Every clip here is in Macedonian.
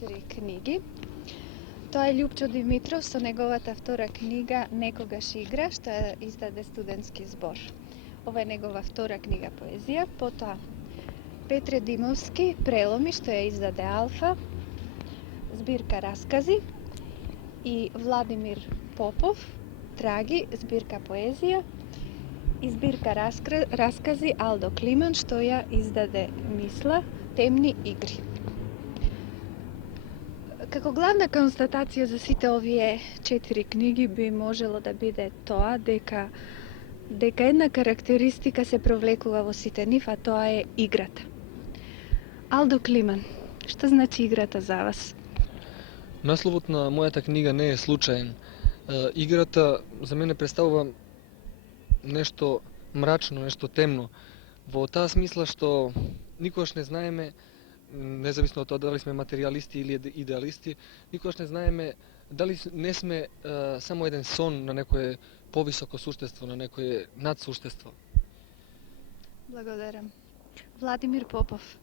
4 книги. Тоа е Љупчо Димитров со неговата втора книга Некогаш игра, што ја издаде студентски збор. Ова е негова втора книга поезија. Потоа Петре Димовски Преломи, што ја издаде Алфа, збирка раскази, и Владимир Попов Траги, збирка поезија, и збирка раскази Алдо Климан, што ја издаде Мисла, темни игри. Како главна констатација за сите овие 4 книги би можело да биде тоа дека една карактеристика се провлекува во сите нив, а тоа е играта. Алдо Климан, што значи играта за вас? Насловот на мојата книга не е случаен. Играта за мене представува нешто мрачно, нешто темно. Во таа смисла што никогаш не знаеме, независно од тоа дали сме материјалисти или идеалисти, никогаш не знаеме дали не сме само еден сон на некое повисоко суштество, на некое надсуштество. Благодарам. Владимир Попов.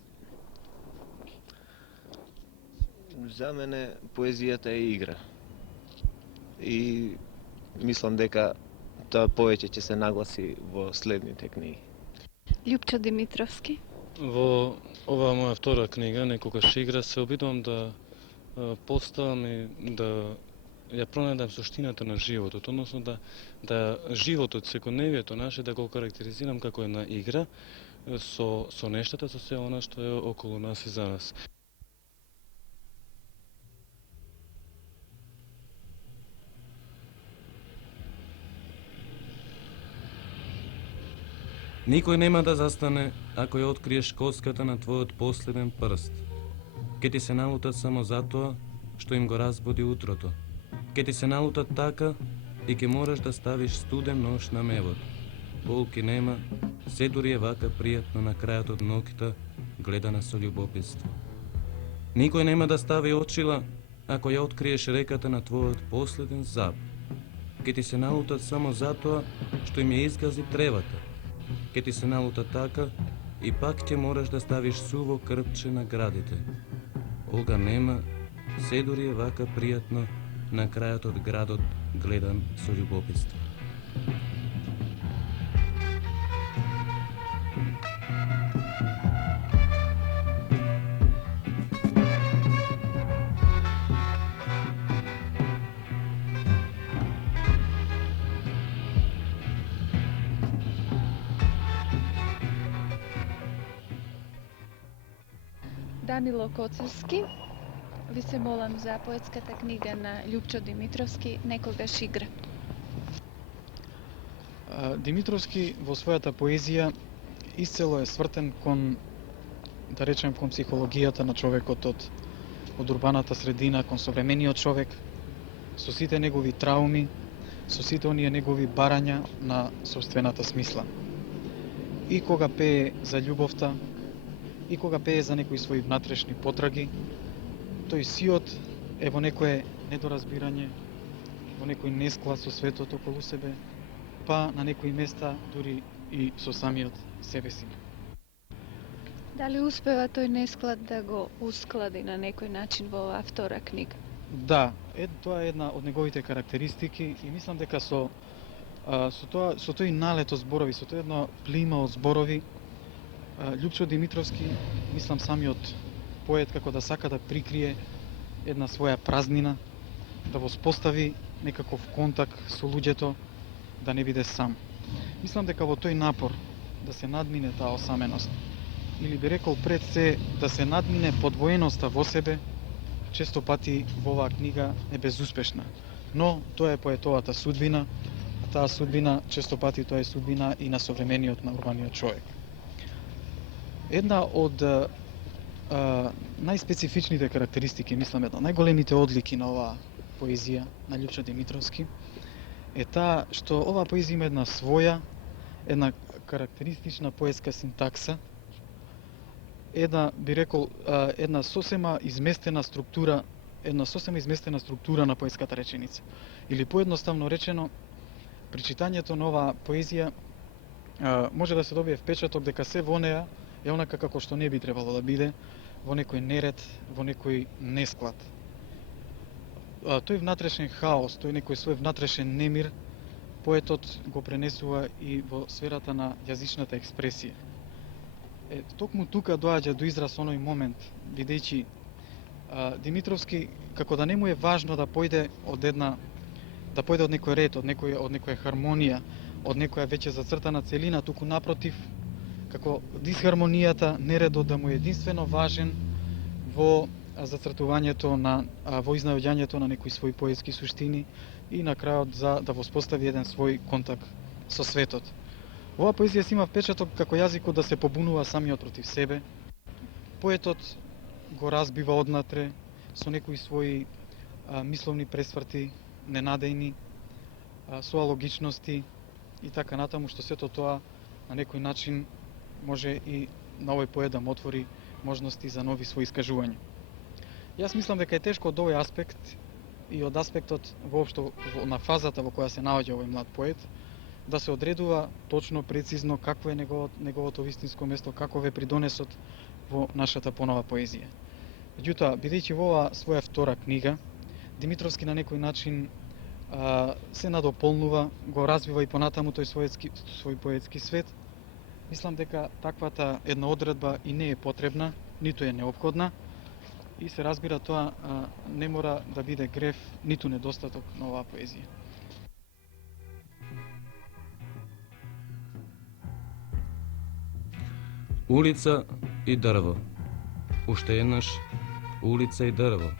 За мене поезијата е игра. И мислам дека тоа повеќе ќе се нагласи во следните книги. Љупчо Димитровски. Во оваа моја втора книга, Некогаш игра, се обидувам да поставам и да ја пронајдам суштината на животот, односно да животот, секојдневието наше, да го карактеризирам како една игра со нештата, со се она што е околу нас и за нас. Никој нема да застане ако ја откриеш коската на твојот последен прст. Ке ти се налутат само затоа што им го разбуди утрото. Ке ти се налутат така и ке мораш да ставиш студен нож на мевот. Болки нема, се дури е вака пријатно на крајот од ноќта, гледана со љубопитство. Никој нема да стави очила ако ја откриеш реката на твојот последен зап. Ке ти се налутат само затоа што им ја изгази тревата. Ке ти се налута така и пак ќе мораш да ставиш суво крпче на градите. Ога нема, се дури е вака пријатно на крајот од градот гледан со љубопитство. Данило Коцевски, ви се молам за поетската книга на Љупчо Димитровски Некогаш игра. Димитровски во својата поезија исцело е свртен кон, да речем, кон психологијата на човекот од урбаната средина, кон современиот човек, со сите негови трауми, со сите оние негови барања на собствената смисла. И кога пее за љубовта, и кога пее за некои своји внатрешни потраги, тој сиот е во некое недоразбирање, во некој несклад со светот околу себе, па на некои места дури и со самиот себе си. Дали успева тој несклад да го усклади на некој начин во оваа втора книга? Да, тоа е една од неговите карактеристики и мислам дека со тој налет од зборови, со тој една плима од зборови, Љупчо Димитровски, мислам самиот поет како да сака да прикрие една своја празнина, да воспостави некаков контакт со луѓето, да не биде сам. Мислам дека во тој напор да се надмине таа осаменост, или би рекол пред се да се надмине подвоеноста во себе, често пати во оваа книга е безуспешна. Но тоа е поетовата судбина, а таа судбина често пати тоа е судбина и на современиот, на урбаниот човек. Една од најспецифичните карактеристики, мислам, една најголемите одлики на оваа поезија на Љупчо Димитровски е таа што оваа поезија има една своја, една карактеристична поетска синтакса, една, би рекол, една сосема изместена структура на поетската реченица. Или поедноставно речено, при читањето на оваа поезија може да се добие впечаток дека се во неа е онака како што не би требало да биде, во некој неред, во некој несклад. Тој внатрешен хаос, тој некој свој внатрешен немир, поетот го пренесува и во сферата на јазичната експресија. Токму тука доаѓа до израз оној момент, бидејќи Димитровски, како да не му е важно да појде од некој ред, од некоја хармонија, од некоја веќе зацртана целина, туку напротив, како дисхармонијата, нередот да му е единствено важен во зацртувањето во изнаоѓањето на некои своји поетски суштини и на крајот за да воспостави еден свој контакт со светот. Ова поезија си има впечаток како јазикот да се побунува самиот против себе. Поетот го разбива однатре со некои своји мисловни пресврти, ненадејни, со алогичности и така натаму, што сето тоа на некој начин може и на овој поет да му отвори можности за нови своји искажувања. Јас мислам дека е тешко од овој аспект и од аспектот воопшто на фазата во која се наоѓа овој млад поет да се одредува точно, прецизно какво е неговото вистинско место, каков е придонесот во нашата понова поезија. Меѓутоа, бидејќи во оваа своја втора книга, Димитровски на некој начин се надополнува, го развива и понатаму тој свој поетски свет, мислам дека таквата една одредба и не е потребна, ниту е неопходна, и се разбира тоа не мора да биде греф, ниту недостаток на оваа поезија. Улица и дрво. Уште еднаш улица и дрво.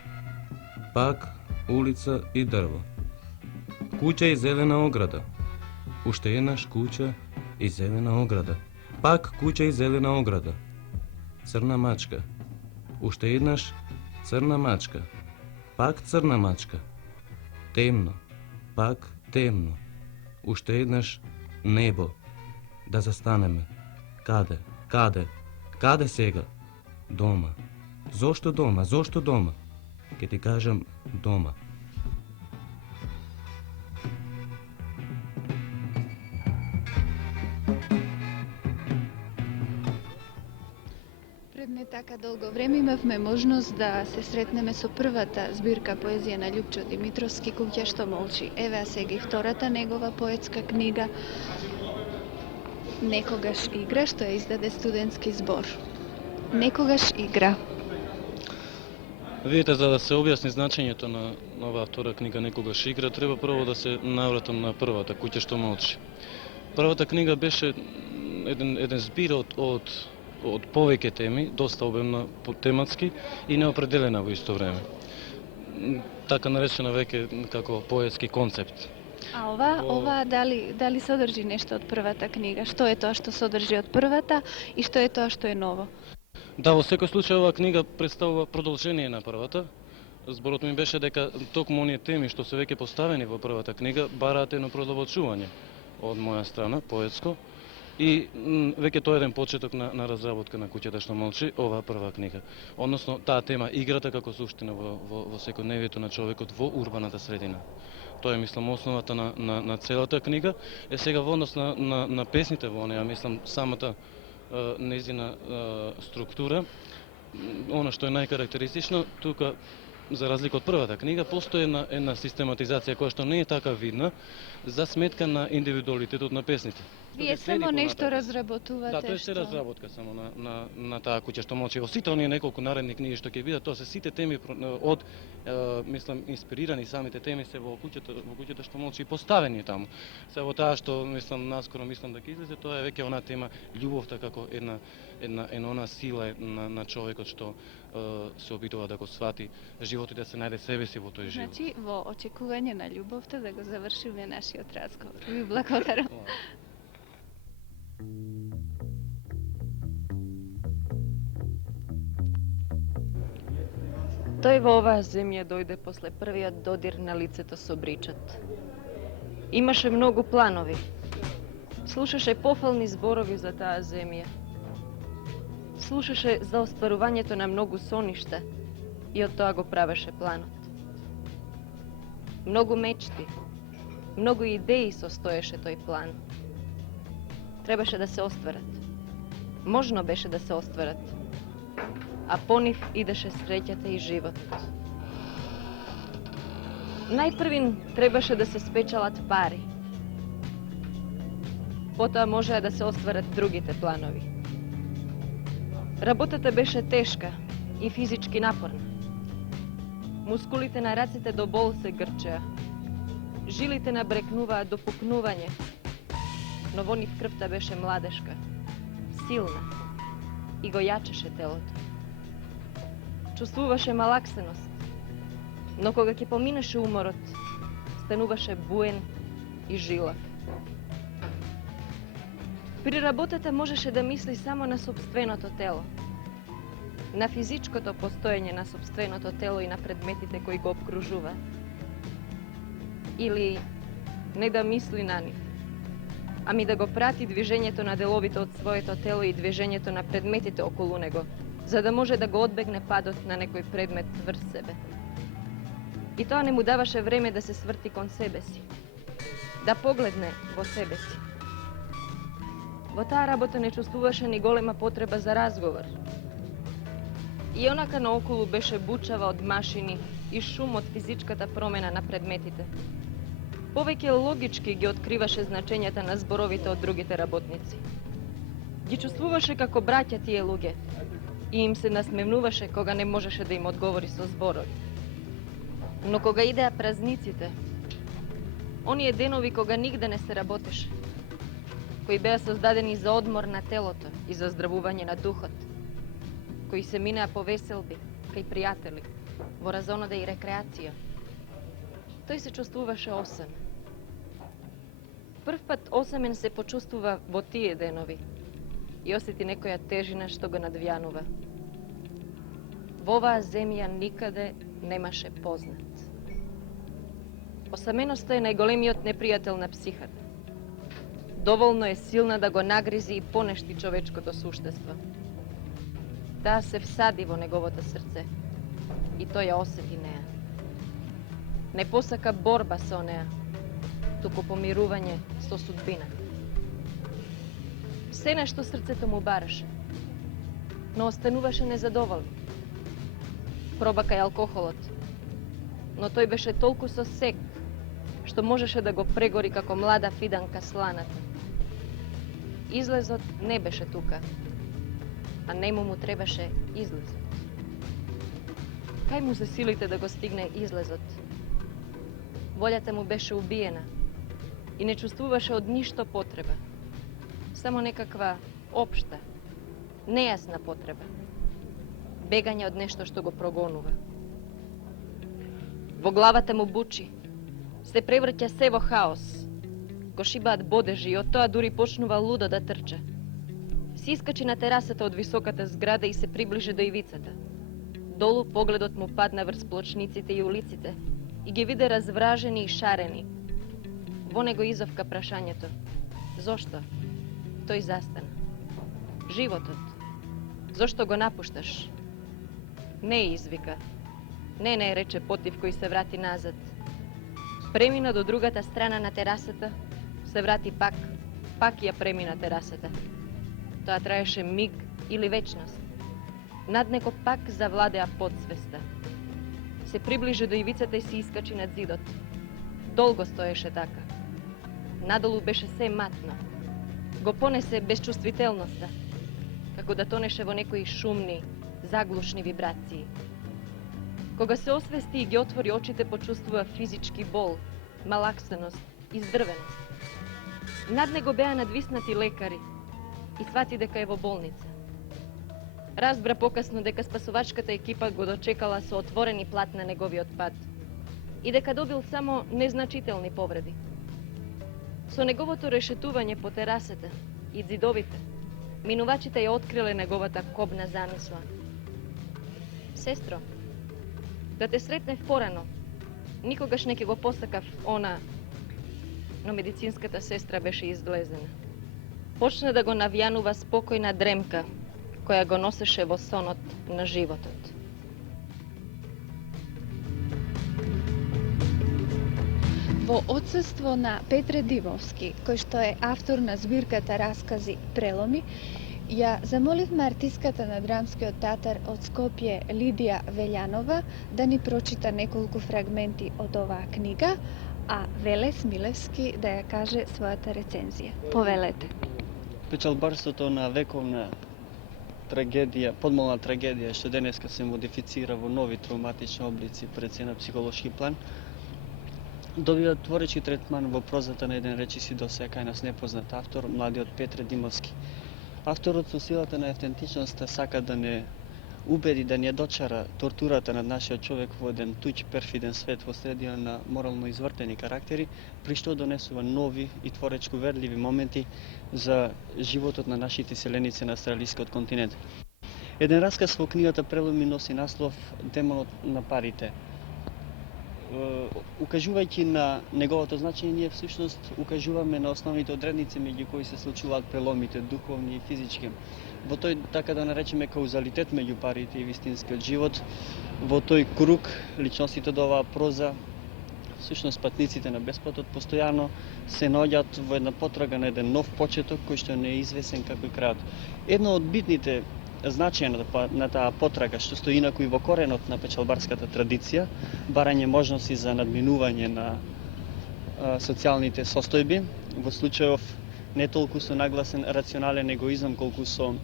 Пак улица и дрво. Куќа и зелена ограда. Уште еднаш куќа и зелена ограда. Пак куќа и зелена ограда. Црна мачка. Уште еднаш црна мачка. Пак црна мачка. Темно. Пак темно. Уште еднаш небо. Да застанеме. Каде? Каде? Каде сега? Дома. Зошто дома? Зошто дома? Ке ти кажам дома. Пред не така долго време имавме можност да се сретнеме со првата збирка поезија на Љупчо Димитровски "Куќа што молчи". Еве сега и втората негова поетска книга "Некогаш игра", што ја издаде студентски збор. Некогаш игра. Видите, за да се објасни значењето на оваа втора книга "Некогаш игра", треба прво да се навратам на првата "Куќа што молчи". Првата книга беше еден збир од повеќе теми, доста обемна тематски и неопределена во исто време. Така наречена веќе како поетски концепт. А ова дали содржи нешто од првата книга? Што е тоа што содржи од првата и што е тоа што е ново? Да, во секој случај оваа книга представува продолжение на првата. Зборот ми беше дека токму оние теми што се веќе поставени во првата книга бараат едно продолбочување од моја страна, поетско. И веќе тоа е еден почеток на разработка на "Куќата што молчи", оваа прва книга. Односно, таа тема, играта како суштина во секојдневието на човекот во урбаната средина. Тоа е, мислам, основата на целата книга. Сега во однос на песните во неја, мислам, самата нејзина структура, она што е најкарактеристично, тука, за разлика од првата книга, постои една систематизација која што не е така видна за сметка на индивидуалитетот на песните. Вие само нешто разработувате? Да, тоа е се разработка само на таа "Куќа што молчи". Во сите оние неколку наредни книги што ќе видат, тоа се сите теми од мислам инспирирани, самите теми се во "Куќата што молчи" и поставени таму. Се во таа што мислам наскоро мислам да ќе излезе, тоа е веќе онаа тема љубовта како една она сила на човекот што се обидува да го свати животот и да се најде себе си во тој живот. Значи, во очекување на љубовта да го завршиме нашиот разговор. Ви благодарам. Тој во оваа земја дојде после првиот додир на лицето со бричот. Имаше многу планови. Слушаше пофални зборови за таа земја. Слушаше за остварувањето на многу соништа и од тоа го правеше планот. Многу мечти, многу идеи состоеше тој план. Требаше да се остварат. Можно беше да се остварат. a po nив idеше srećata i život. Najprvin trebaše da se spečalat pari. Потоа можеа да се остварат другите планови. Работата беше тешка и физички напорна. Мускулите на раците до бол се грчеа. Жилите набрекнуваа до пукнување. Но во нив крвта беше младешка, силна и го јачеше телото. Чувствуваше малаксеност, но кога ќе поминеше уморот, стануваше буен и жилав. При работата можеше да мисли само на собственото тело, на физичкото постоење на собственото тело и на предметите кои го обкружува. Или не да мисли на нив, ами да го прати движењето на деловите од своето тело и движењето на предметите околу него, за да може да го одбегне падот на некој предмет врз себе. И тоа не му даваше време да се сврти кон себе си, да погледне во себе си. Во таа работа не чувствуваше ни голема потреба за разговор. И онака наоколу беше бучава од машини и шум од физичката промена на предметите. Повеќе логички ги откриваше значењата на зборовите од другите работници. Ги чувствуваше како браќа тие луѓе и им се насмевнуваше кога не можеше да им одговори со зборови. Но кога идеа празниците, оние денови кога нигде не се работеше, кои беа создадени за одмор на телото и за здравување на духот, кои се минеа по веселби, кај пријатели, во разонода и рекреација, тој се чувствуваше осем. Прв пат осемен се почувствува во тие денови и осети некоја тежина што го надвијанува. Во оваа земја никаде немаше познат. Осаменоста е најголемиот непријател на психата. Доволно е силна да го нагризи и понешти човечкото суштество. Таа се всади во неговото срце и тој ја осети неа. Не посака борба со неа, туку помирување со судбината. Се нешто срцето му бараше, но остануваше незадоволен. Проба кај алкохолот, но тој беше толку со сек, што можеше да го прегори како млада фиданка сланата. Излезот не беше тука, а нему му требаше излезот. Кај му се силите да го стигне излезот? Волјата му беше убиена и не чувствуваше од ништо потреба. Само некаква општа, нејасна потреба. Бегање од нешто што го прогонува. Во главата му бучи, се преврќа се во хаос. Го шибаат бодежи и од тоа дури почнува лудо да трча. Си искачи на терасата од високата зграда и се приближи до ивицата. Долу погледот му падна врз плочниците и улиците и ги виде развражени и шарени. Во него изовка прашањето: зошто? Тој застана. Животот. Зошто го напушташ? Не, извика. Не, рече Потив кој се врати назад. Премина до другата страна на терасата, се врати пак ја премина терасата. Тоа траеше миг или вечност. Над него пак завладеа подсвеста. Се приближи до ивицата и се искачи над зидот. Долго стоеше така. Надолу беше се матно. Го понесе безчувствителноста, како да тонеше во некои шумни, заглушни вибрации. Кога се освести и ги отвори очите, почувствува физички бол, малаксеност, издрвеност. Над него беа надвиснати лекари и свати дека е во болница. Разбра покасно дека спасувачката екипа го дочекала со отворени плат на неговиот пат и дека добил само незначителни повреди. Со неговото решетување по терасата и зидовите, минувачите ја откриле неговата кобна замисла. Сестро, да те сретнев порано, никогаш не ќе го посакав она, но медицинската сестра беше изглезена. Почна да го навијанува спокојна дремка, која го носеше во сонот на животот. Во отсуство на Петре Димовски, кој што е автор на збирката раскази Преломи, Ја замоливме артистката на Драмскиот театар од Скопје Лидија Велјанова да ни прочита неколку фрагменти од оваа книга, а Велес Милевски да ја каже својата рецензија. Повелете. Печалбарството на вековна трагедија, подмолна трагедија, што денеска се модифицира во нови травматични облици пред се на психолошки план, добива творечки третман во прозата на еден речиси досека кај нас непознат автор, младиот Петре Димовски. Авторот со силата на автентичноста сака да не убеди, да не дочара тортурата над нашиот човек во еден туѓ перфиден свет во средина на морално извртени карактери, при што донесува нови и творечко верливи моменти за животот на нашите селеници на австралискиот континент. Еден расказ во книгата Преломи носи наслов Демонот на парите. Укажувајќи на неговото значење, ние всушност укажуваме на основните одредници меѓу кои се случуваат преломите, духовни и физички. Во тој, така да наречеме, каузалитет меѓу парите и вистинскиот живот, во тој круг личностите од оваа проза, всушност патниците на бесплатот, постојано се наоѓаат во една потрага на еден нов почеток кој што не е извесен како и крајот. Едно од битните значања на таа потрага, што стои инаку и во коренот на печалбарската традиција, барање можности за надминување на социјалните состојби, во случајов не толку со нагласен рационален егоизам, колку со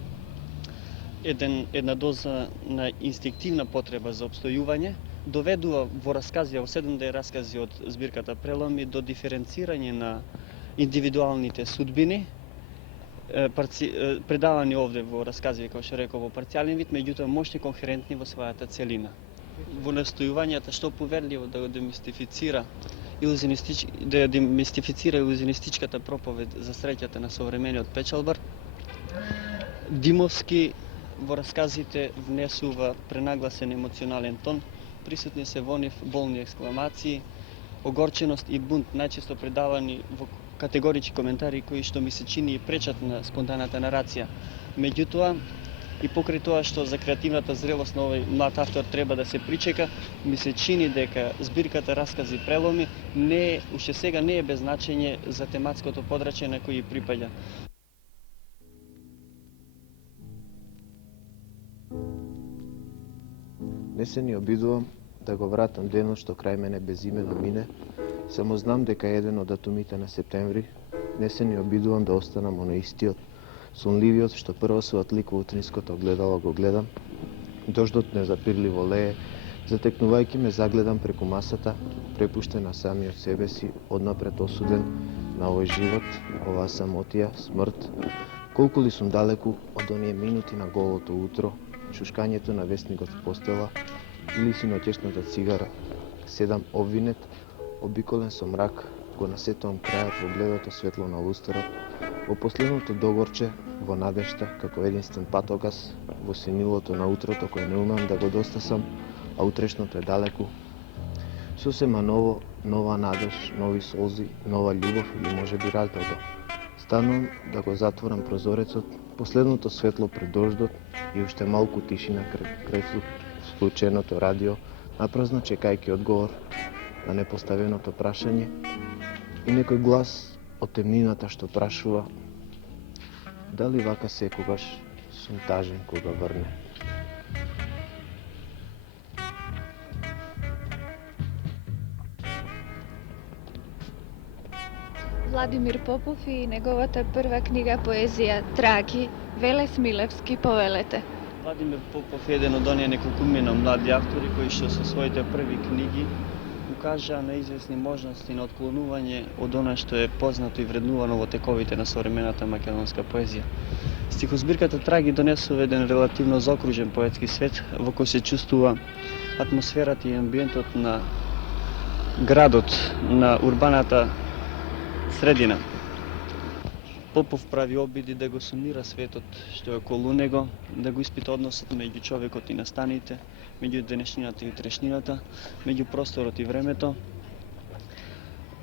една доза на инстинктивна потреба за обстојување, доведува во раскази, во 7 раскази од збирката Преломи до диференцирање на индивидуалните судбини, предавани овде во раскази, како што реков, во парцијален вид, меѓутоа мощни конхерентни во својата целина. Во настојувањата што поверливо да го демистифицира илузионистичката проповед за среќата на современиот печалбар, Димовски во расказите внесува пренагласен емоционален тон, присутни се во нив болни екскламации, огорченост и бунт, најчесто предавани во категорични коментари кои што ми се чини и пречат на спонтаната нарација. Меѓутоа, и покрај тоа што за креативната зрелост на овој млад автор треба да се причека, ми се чини дека збирката Раскази Преломи уште сега не е без значење за тематското подрачје на кој припаѓа. Не се ни обидувам да го вратам денот што крај мене безимено мине, само знам дека еден од датумите на септември. Не се ни обидувам да останам оној истиот, сонливиот што прво со отлик во утринското огледало го гледам. Дождот незапирливо лее, затекнувајќи ме загледам преку масата, препуштен на самиот себе си, однапред осуден на овој живот, оваа самотија, смрт. Колку ли сум далеку од оние минути на голото утро, шушкањето на весникот в постела или синоќешната цигара. Седам обвинет, обиколен со мрак, го насетувам крајот во бледото светло на лустерот, во последното догорче, во надежта, како единствен патогас, во синилото на утрото кој не умеам да го достасам, а утрешното е далеку. Сосема ново, нова надеж, нови солзи, нова љубов или можеби раздолба. Станувам да го затворам прозорецот, последното светло пред дождот и уште малку тишина крај вклученото радио, напразно чекајќи одговор на непоставеното прашање и некој глас од темнината што прашува дали вака секогаш сум тажен кога врне. Владимир Попов и неговата прва книга поезија Траги, Велес Милевски, повелете. Владимир Попов е еден од оние неколкумина млади автори кои што со своите први книги укажаа на известни можности на отклонување од она што е познато и вреднувано во тековите на современата македонска поезија. Стихозбирката Траги донесува еден релативно заокружен поетски свет во кој се чувствува атмосферата и амбиентот на градот, на урбаната средина. Попов прави обиди да го сумира светот што е околу него, да го испита односот меѓу човекот и настаните, меѓу денешнината и утрешнината, меѓу просторот и времето,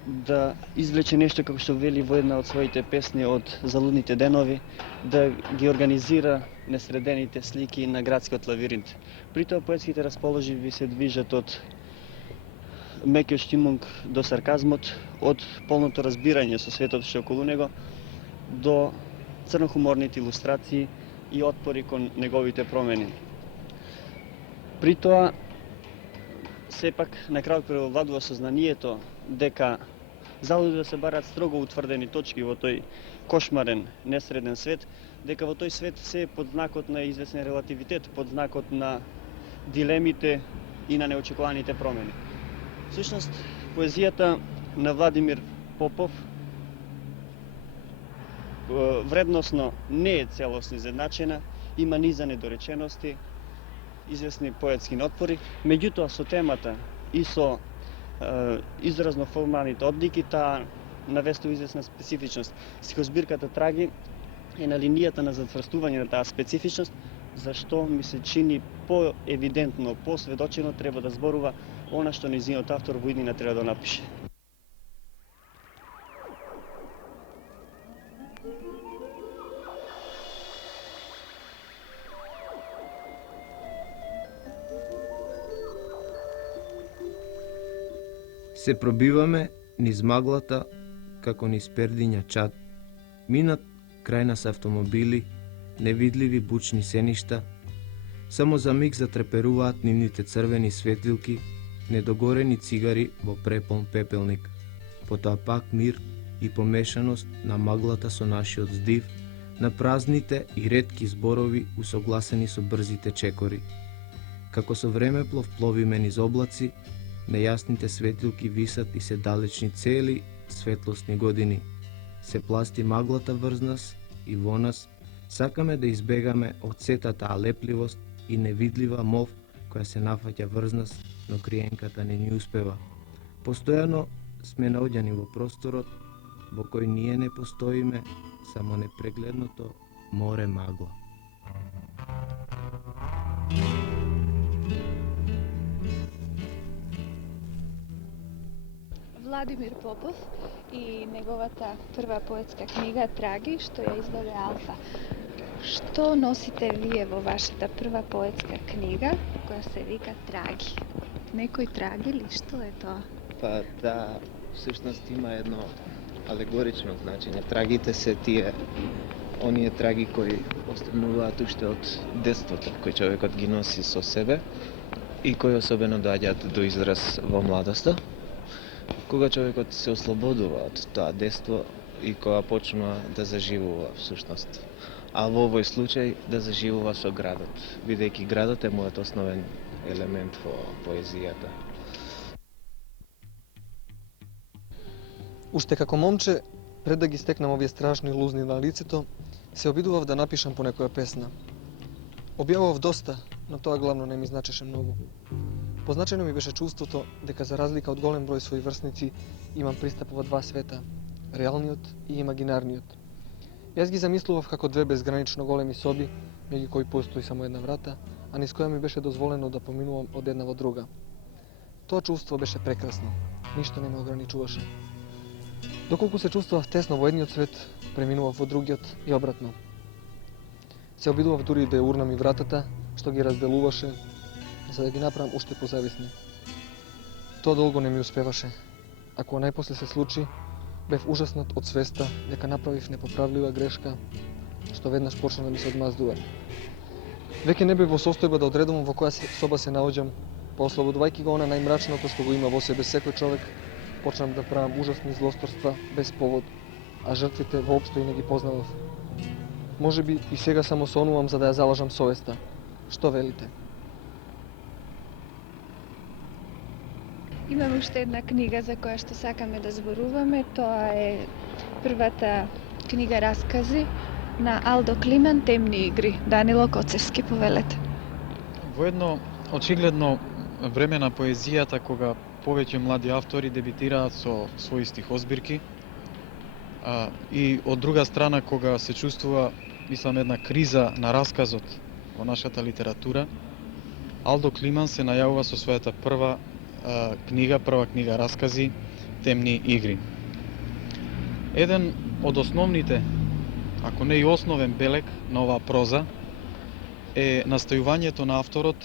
да извлече нешто како што вели во една од своите песни од залудните денови, да ги организира несредените слики на градскиот лавиринт. При тоа поетските расположиви се движат од мекиот штимунг до сарказмот, од полното разбирање со светот што е околу него, до црнохуморните илустрации, и отпори кон неговите промени. При тоа, сепак, на крај превладува сознанието дека залуди да се барат строго утврдени точки во тој кошмарен, несреден свет, дека во тој свет се е под знакот на известен релативитет, под знакот на дилемите и на неочекуваните промени. Всушност, поезијата на Владимир Попов вредносно не е целосно изедначена, има низа недоречености, известни поетски отпори, меѓутоа со темата и со изразно формалните одлики таа навестува известна специфичност. Стихозбирката Траги е на линијата на затврстување на таа специфичност, зашто ми се чини по-евидентно, по-сведочено треба да зборува она што нејзиниот автор во иднина треба да напише. Се пробиваме низ маглата како низ пердиња чад. Минат крај нас автомобили, невидливи бучни сеништа, само за миг затреперуваат нивните црвени светлилки, недогорени цигари во преполн пепелник. Потоа пак мир и помешаност на маглата со нашиот здив, на празните и ретки зборови усогласени со брзите чекори. Како со времеплов пловиме низ облаци, нејасните светлилки висат и се далечни цели светлосни години. Се пласти маглата врз нас и во нас, сакаме да избегаме од сета таа лепливост и невидлива мов која се нафаќа врз нас, но криенката не ни успева. Постојано сме наоѓани во просторот во кој ние не постоиме, само непрегледното море магла. Владимир Попов и неговата прва поетска книга Траги, што ја издаде Алфа. Што носите вие во вашата прва поетска книга, која се вика Траги? Некој траги ли? Што е тоа? Па да, всушност има едно алегорично значење. Трагите се тие оние траги кои остануваат уште од детството, кои човекот ги носи со себе и кои особено доаѓаат до израз во младоста, кога човекот се ослободува од тоа детство и кога почнува да заживува всушност. А во овој случај да заживува со градот, бидејќи градот е мојот основен елемент во поезијата. Уште како момче, пред да ги стекнам овие страшни лузни на лицето, се обидував да напишам по некоја песна. Објавував доста, но тоа главно не ми значеше многу. Позначено ми беше чувството дека за разлика од голем број своји врсници имам пристап во два света, реалниот и имагинарниот. Јас ги замислував како две безгранично големи соби, меѓу кои постои само една врата, а низ која ми беше дозволено да поминувам од една во друга. Тоа чувство беше прекрасно, ништо не ме ограничуваше. Доколку се чувствував тесно во едниот свет, преминував во другиот и обратно. Се обидував дури да ја урнам и вратата, што ги разделуваше, за да ги направам уште позависни. Тоа долго не ми успеваше. А кога најпосле се случи, бев ужаснат од свеста дека направив непоправлива грешка, што веднаш почна да ми се одмаздува. Веќе не бев во состојба да одредувам во која соба се наоѓам, па ослободувајќи го она најмрачното што го има во себе секој човек, почнам да правам ужасни злосторства без повод, а жртвите воопшто и не ги познавав. Можеби и сега само сонувам за да ја залажам совеста. Што велите? Имаме уште една книга за која што сакаме да зборуваме. Тоа е првата книга раскази на Алдо Климан "Темни игри". Данило Коцевски, повелете. Во едно очигледно време на поезијата, кога повеќе млади автори дебитираат со своји стихозбирки, и од друга страна кога се чувствува, мислам, една криза на расказот во нашата литература, Алдо Климан се најавува со својата прва книга раскази "Темни игри". Еден од основните, ако не и основен белег на оваа проза е настојувањето на авторот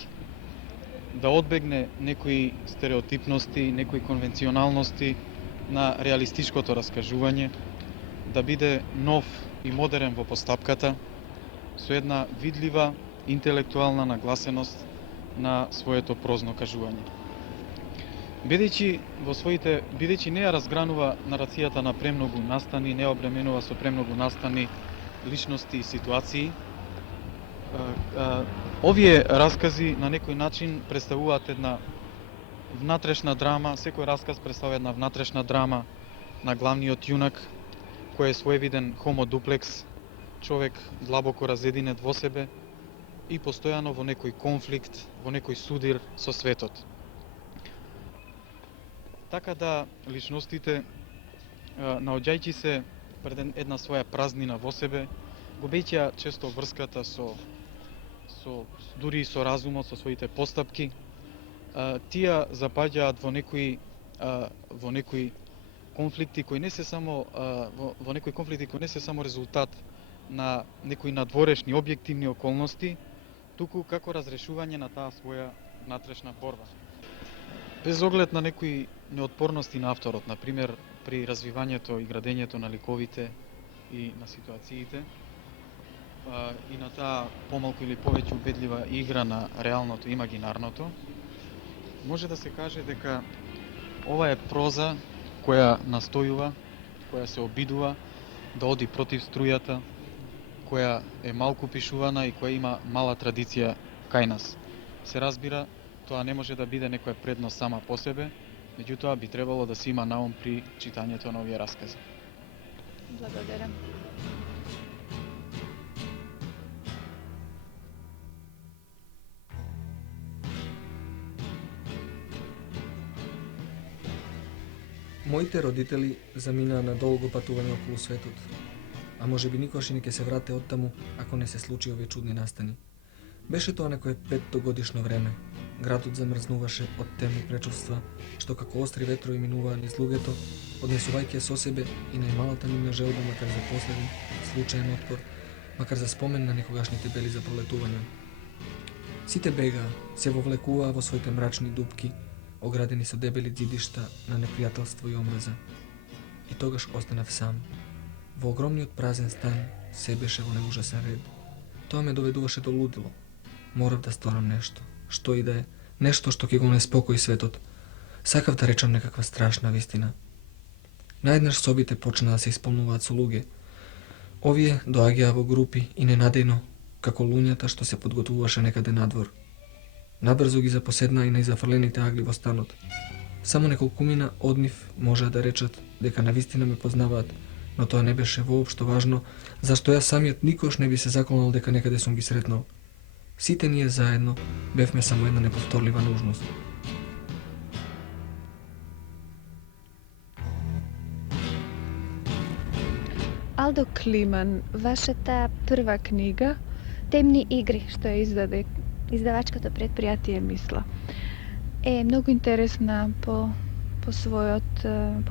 да одбегне некои стереотипности, некои конвенционалности на реалистичкото раскажување, да биде нов и модерен во постапката, со една видлива интелектуална нагласеност на своето прозно кажување. Бидејќи не ја разгранува нарацијата на премногу настани, не обременува со премногу настани, личности и ситуации, овие раскази на некој начин представуваат една внатрешна драма, секој расказ представува една внатрешна драма на главниот јунак, кој е своевиден хомо дуплекс, човек длабоко разединет во себе и постојано во некој конфликт, во некој судир со светот. Така да личностите, наоѓајќи се пред една своја празнина во себе, губејќи често врската со дури и со разумот, со своите постапки, тие запаѓаат во некои конфликти кои не се само во некои конфликти кои не се само резултат на некои надворешни објективни околности, туку како разрешување на таа своја внатрешна борба. Без оглед на некои неотпорности на авторот, например при развивањето и градењето на ликовите и на ситуациите, и на таа помалку или повеќе убедлива игра на реалното и имагинарното, може да се каже дека ова е проза која настојува, која се обидува да оди против струјата, која е малку пишувана и која има мала традиција кај нас. Се разбира, тоа не може да биде некоја предност сама по себе, меѓутоа би требало да се има на ум при читањето на овие раскази. Благодарам. Моите родители заминаа на долго патување околу светот, а може би никош и не ќе се врате оттаму ако не се случи овие чудни настани. Беше тоа некое 5-годишно време. Градот замрзнуваше од темни пречувства, што како остри ветрови минуваа низ луѓето, однесувајќи со себе и најмалата нивна желба, макар за последен случаен отпор, макар за спомен на некогашните бели за пролетување. Сите бегаа, се вовлекуваа во своите мрачни дупки, оградени со дебели ѕидишта на непријателство и омраза. И тогаш останав сам. Во огромниот празен стан се беше во неужасен ред. Тоа ме доведуваше до лудило. Морав да сторам нешто, што и да е, нешто што ќе го неспокои светот. Сакав да речам некаква страшна вистина. Наеднаш собите почна да се исполнуваат со луѓе. Овие доаѓаа во групи и ненадејно, како луњата што се подготвуваше некаде надвор. Набрзо ги запоседнаа и најзафрлените агли во станот. Само неколкумина од нив можеа да речат дека навистина ме познаваат, но тоа не беше воопшто важно, зашто јас самиот никош не би се заколнал дека некаде сум ги сретнал. Сите ние заедно бевме само една неповторлива нужност. Алдо Климан, вашата прва книга Темни игри, што ја издаде издавачкото предпријатие Мисла, е многу интересна по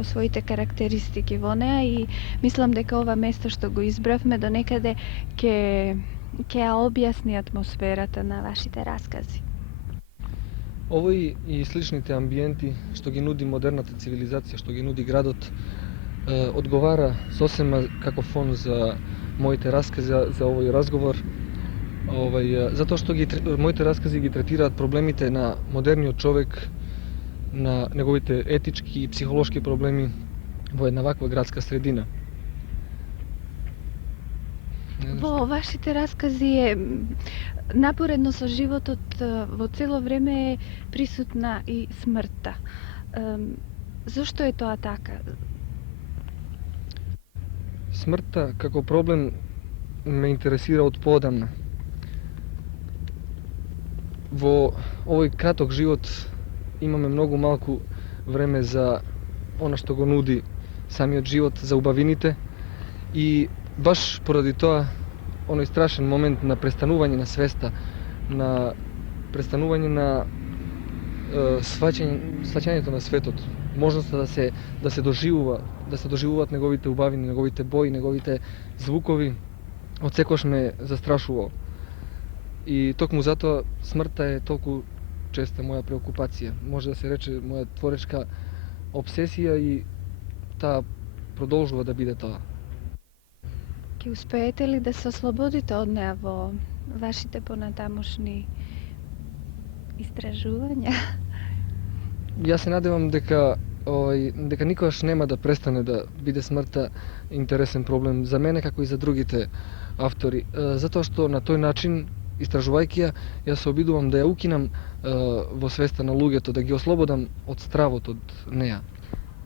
своите карактеристики во неа и мислам дека ова место што го избравме до некаде ќе ја објасни атмосферата на вашите раскази. Овој и сличните амбиенти што ги нуди модерната цивилизација, што ги нуди градот, одговара сосема како фон за моите раскази, за овој разговор. Затоа што моите раскази ги третираат проблемите на модерниот човек, на неговите етички и психолошки проблеми во една ваква градска средина. Во вашите раскази е напоредно со животот, во цело време е присутна и смртта. Зошто е тоа така? Смртта како проблем ме интересира од поодамна. Во овој краток живот имаме многу малку време за она што го нуди самиот живот, за убавините, и баш поради тоа оној страшен момент на престанување на свеста, на престанување на сваќањето на светот, можноста да се доживуваат неговите убавини, неговите бои, неговите звукови, од секојаш ме застрашувал. И токму затоа смртта е толку честа моја преокупација. Може да се рече моја творечка обсесија и таа продолжува да биде тоа. Ке успеете ли да се ослободите од неа во вашите понатамошни истражувања? Јас се надевам дека никогаш нема да престане да биде смртта интересен проблем за мене како и за другите автори, затоа што на тој начин, истражувајќи ја, јас се обидувам да ја укинам во свеста на луѓето, да ги ослободам од стравот од неа.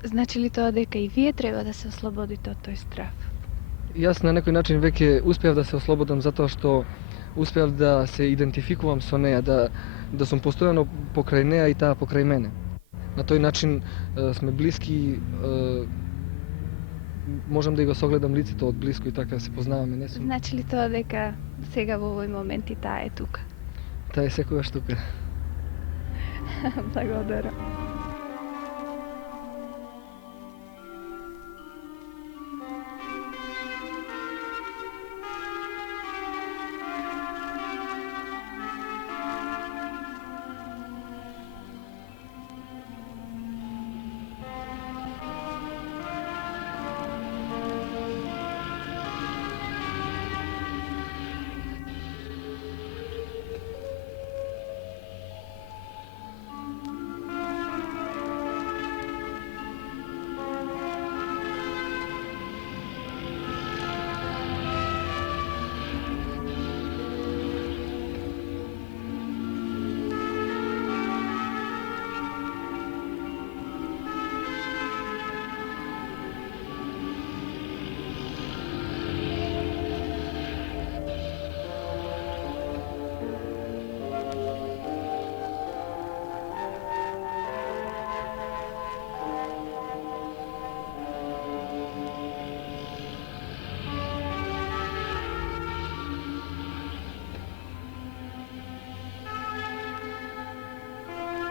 Значи ли тоа дека и вие треба да се ослободите од тој страв? Јас на некој начин веќе успеав да се ослободам затоа што успеав да се идентификувам со неа, да сум постојано покрај неа и таа покрај мене. На тој начин сме блиски, можам да го согледам лицето од блиско и така се познаваме, не сум. Значи ли тоа дека сега во овој момент и таа е тука? Таа е секогаш тука. Благодарам.